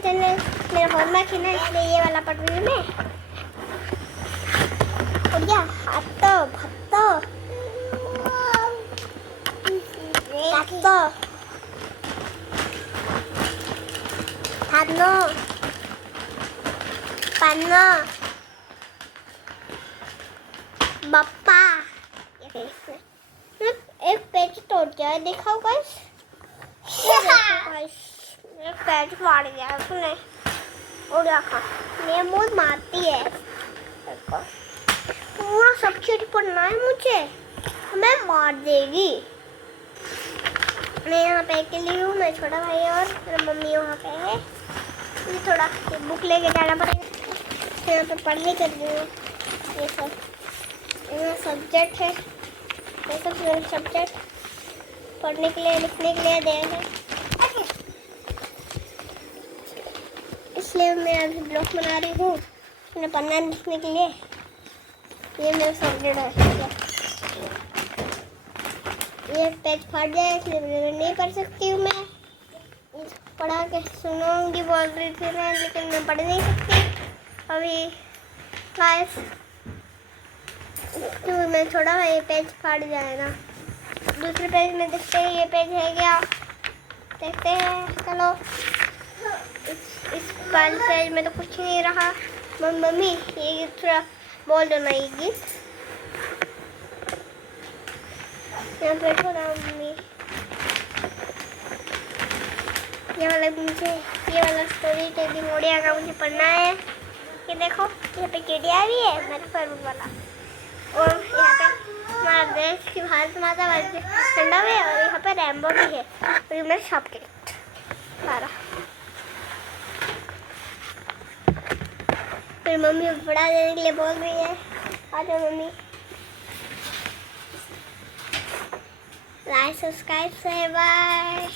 Channel मेरा homework है ना, इसलिए ये वाला पढ़ रही हूँ मैं। हो गया हत्तो भत्तो कत्तो थानो पन्नो बप्पा। एक पेज टूट गया, देखो गाइस, एक पेज फाड़ गया उसने। और देखो ये बहुत मारती है, पूरा सब्जेक्ट पढ़ना है मुझे, मैं मार देगी। मैं यहाँ पे अकेली हूँ, मैं छोटा भाई और मेरा मम्मी वहाँ पे है। मुझे थोड़ा बुक लेके जाना पड़ेगा, यहाँ पे पढ़ने कर रही हूँ। ये सब यहाँ सब्जेक्ट है, ये सब सब्जेक्ट पढ़ने के लिए लिखने के लिए दे हैं, इसलिए मैं अभी ब्लॉग बना रही हूँ मैंने पढ़ना लिखने के लिए। ये मेरा सब्जेक्ट है, ये पेज फाड़ जाए इसलिए नहीं पढ़ सकती हूँ मैं। पढ़ा के सुनाऊंगी बोल रही थी मैं, लेकिन मैं पढ़ नहीं सकती अभी गाइस, तो मैं छोड़ा हुआ ये पेज फाड़ जाएगा। दूसरे पेज में देखते हैं, ये पेज है क्या, देखते हैं। चलो इस वाले पेज में तो कुछ नहीं रहा। मम्मी ये थोड़ा बोल दो ना ये गीत, यहाँ पे थोड़ा मम्मी ये वाला स्टोरी टेलिंग ओडिया का मुझे पढ़ना है। ये देखो यहाँ पे केडिया भी है मेरे फेवरेट वाला, और यहाँ पे हमारा देश की भारत माता झंडा भी है, और यहाँ पे रैम्बो भी है, और ये मेरे शॉप के सारा। फिर मम्मी पढ़ा देने के लिए बोल रही है, आ जाओ मम्मी। लाइक सब्सक्राइब से बाय।